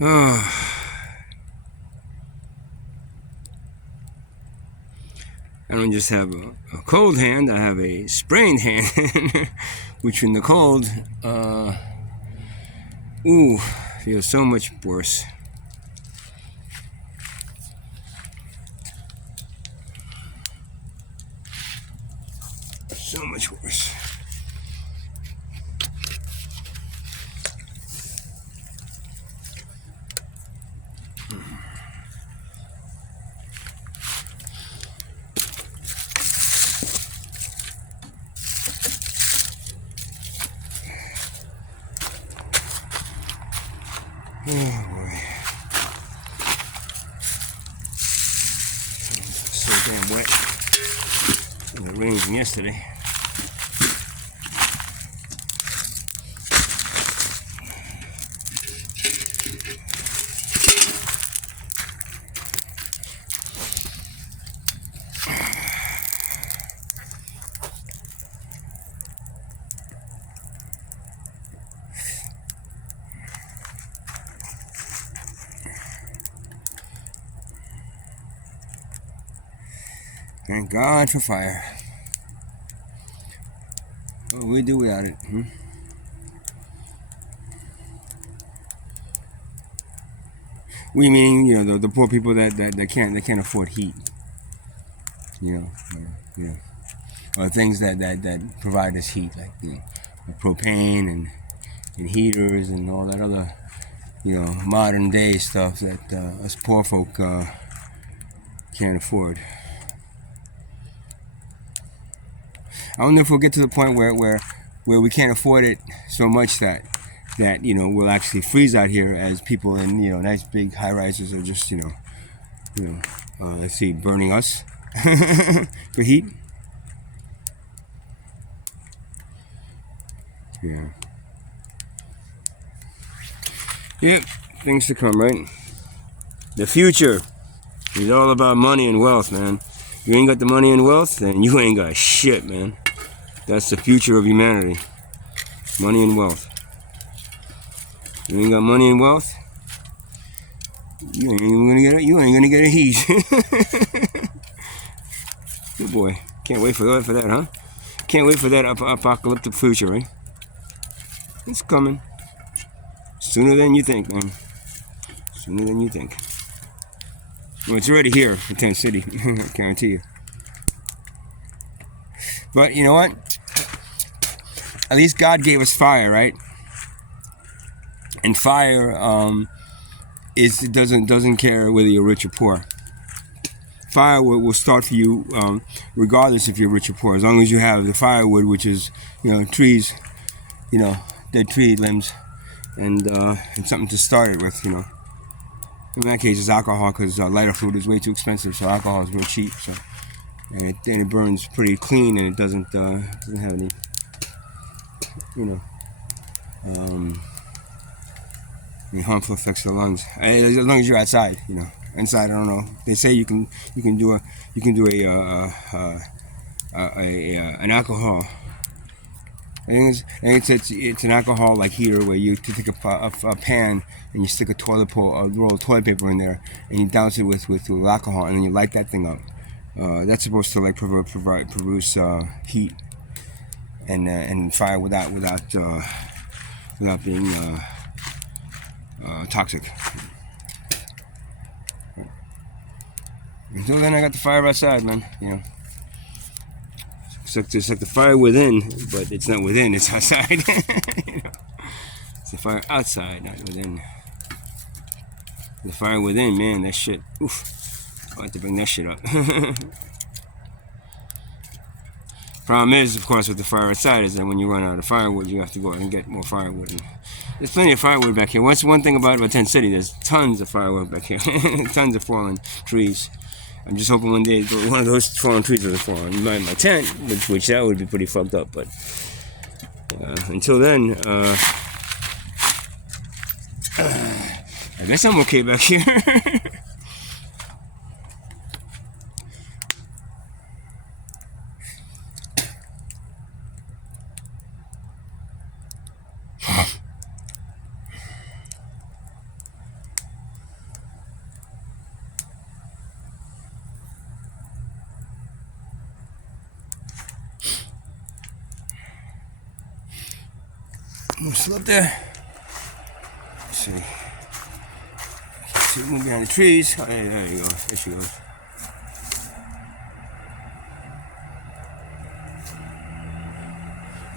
Oh, I don't just have a cold hand, I have a sprained hand, which in the cold, ooh, feels so much worse. So much worse. Oh boy. So damn wet. It rained from yesterday. Thank God for fire. What would we do without it? We mean, the poor people that can't afford heat. You know, or things that provide us heat, like propane and heaters and all that other modern day stuff that us poor folk can't afford. I wonder if we'll get to the point where we can't afford it so much that we'll actually freeze out here as people in nice big high rises are just let's see, burning us for heat. Yeah. Yep, things to come, right? The future is all about money and wealth, man. You ain't got the money and wealth, then you ain't got shit, man. That's the future of humanity. Money and wealth. You ain't got money and wealth, you ain't gonna get a heat. Good boy. Can't wait for that, huh? Can't wait for that apocalyptic future, right? It's coming. Sooner than you think, man. Sooner than you think. Well, it's already here in Tent City, I guarantee you. But you know what? At least God gave us fire, right? And fire doesn't care whether you're rich or poor. Fire will start for you regardless if you're rich or poor, as long as you have the firewood, which is trees, dead tree limbs, and something to start it with. In that case, it's alcohol, because lighter fluid is way too expensive, so alcohol is real cheap. So and it burns pretty clean, and it doesn't have any any harmful effects to the lungs, as long as you're outside. Inside, I don't know. They say you can do an alcohol. I think it's an alcohol like heater, where you take a pan and you stick a roll of toilet paper in there, and you douse it with alcohol, and then you light that thing up. That's supposed to produce heat and fire without being toxic. Until then, I got the fire outside, man. It's like the fire within, but it's not within, it's outside. It's the fire outside, not within. The fire within, man, that shit, oof. I'll have to bring that shit up. Problem is, of course, with the fire outside is that when you run out of firewood, you have to go out and get more firewood. And there's plenty of firewood back here. What's one thing about Tent City? There's tons of firewood back here. Tons of fallen trees. I'm just hoping one day one of those fallen trees doesn't fall on my tent, which that would be pretty fucked up. But until then, I guess I'm okay back here. Move still up there. Let's see. Move behind the trees. Oh, there you go. There she goes.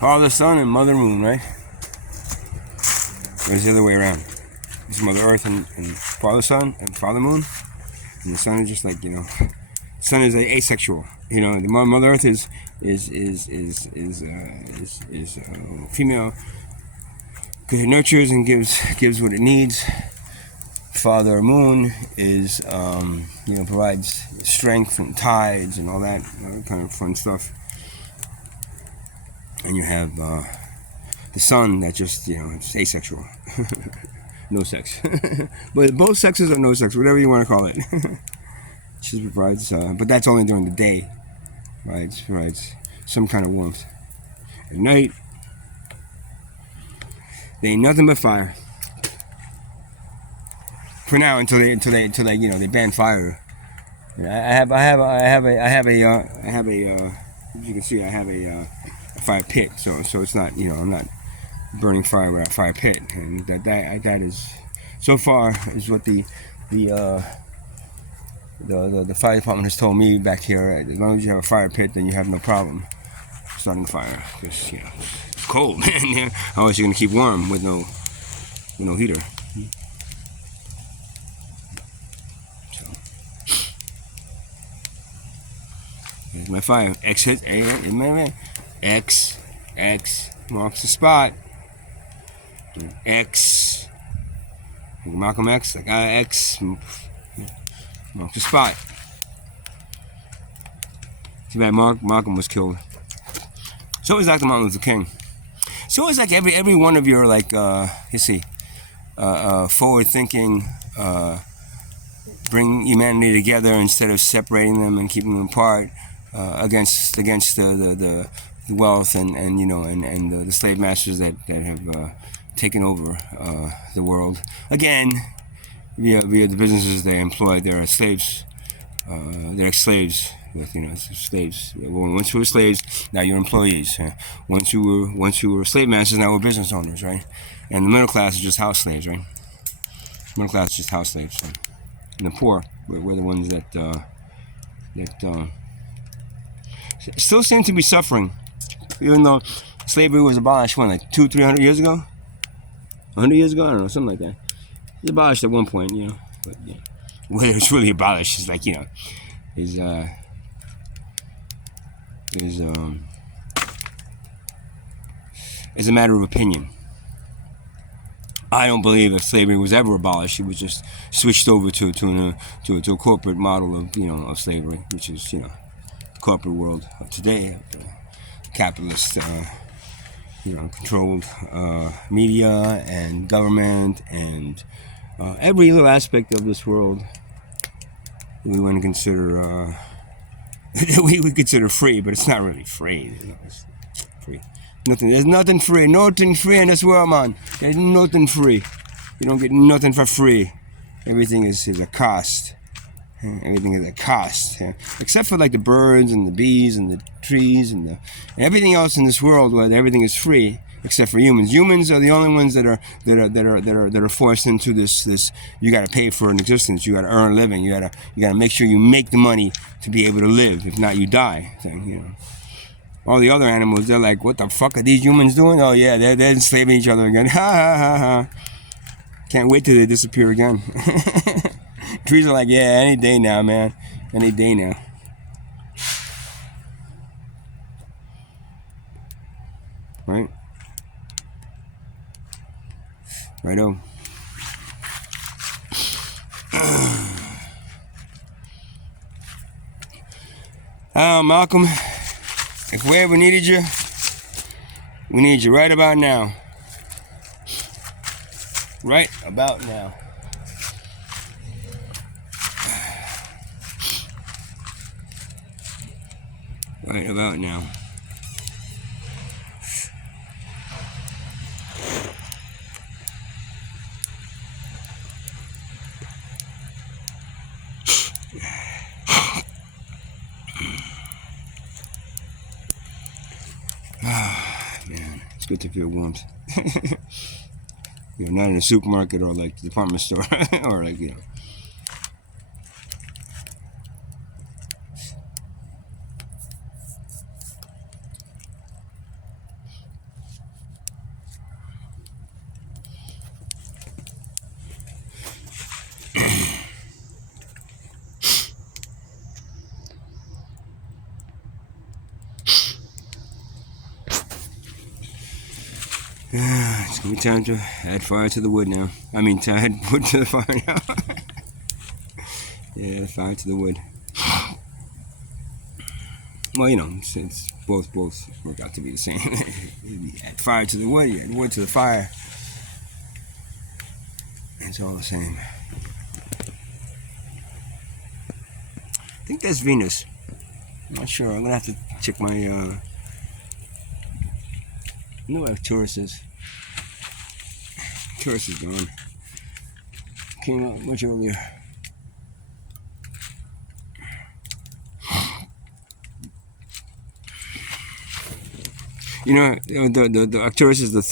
Father Sun and Mother Moon, right? Or is it the other way around? It's Mother Earth and Father Sun and Father Moon, and the Sun is just like, the Sun is asexual. The Mother Earth is female because it nurtures and gives what it needs. Father Moon is provides strength and tides and all that kind of fun stuff. And you have the Sun that just it's asexual, no sex. But both sexes are no sex, whatever you want to call it. She provides, but that's only during the day, right? It provides some kind of warmth. At night, they ain't nothing but fire. For now, until they ban fire. I have a as you can see, I have a fire pit. So it's not, I'm not burning fire without a fire pit, and that is so far is what the fire department has told me back here. As long as you have a fire pit, then you have no problem starting fire, because it's cold, man. How else are you gonna keep warm with no heater? Here's my fire. X hit. X marks the spot. X. Malcolm X. I got X. Marks the spot. Too bad Malcolm was killed. So is Dr. Martin Luther King. So is like every one of your forward-thinking. Bring humanity together instead of separating them and keeping them apart against the wealth and the slave masters that have taken over the world again via the businesses they employ. They're slaves. They're ex-slaves with slaves. Once you were slaves, now you're employees. Once you were slave masters, now we're business owners, right? And the middle class is just house slaves, right? Middle class is just house slaves. So. And the poor, we're the ones that still seem to be suffering, even though slavery was abolished, like 200-300 years ago? 100 years ago? I don't know, something like that. It was abolished at one point, but whether it's really abolished is is a matter of opinion. I don't believe that slavery was ever abolished. It was just switched over to a corporate model of slavery, which is the corporate world of today, capitalist, controlled media and government and every little aspect of this world we want to consider we would consider free, but it's not really free. It's free. There's nothing free. Nothing free in this world, man. There's nothing free. You don't get nothing for free. Everything is a cost. Everything is a cost. Except for like the birds and the bees and the trees and everything else in this world where everything is free, except for humans. Humans are the only ones that are forced into this. You got to pay for an existence. You got to earn a living. You got to make sure you make the money to be able to live. If not, you die. All the other animals, they're like, what the fuck are these humans doing? Oh yeah, they're enslaving each other again. Ha ha ha ha. Can't wait till they disappear again. Trees are like, yeah, any day now, man. Any day now. Right? Righto. Malcolm, if we ever needed you, we need you right about now. Right about now. Right about now. Man, It's good to feel warmth. You're not in a supermarket or like the department store or like, you know. It's gonna be time to add fire to the wood now. I mean, to add wood to the fire now. Yeah, fire to the wood. Well, you know, since both work out to be the same. You add fire to the wood, you add wood to the fire. It's all the same. I think that's Venus. I'm not sure. I'm gonna have to check my. I know where Taurus is. Taurus is gone. Came out much earlier. You know, the Arcturus is the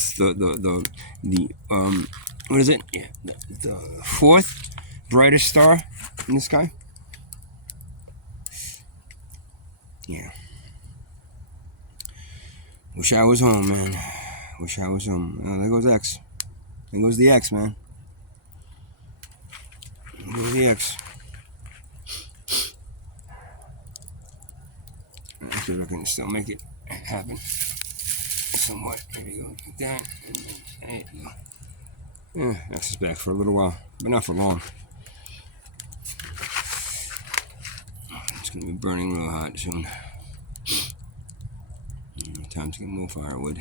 what is it? Yeah, the fourth brightest star in the sky. Yeah. Wish I was home, man. Wish I was home. Oh, there goes X. There goes the X, man. There goes the X. Let's see if I can still make it happen. Somewhat. Maybe go like that. There you go. Yeah, X is back for a little while, but not for long. It's gonna be burning real hot soon. Time to get more firewood.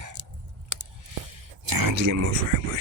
Time to get more firewood.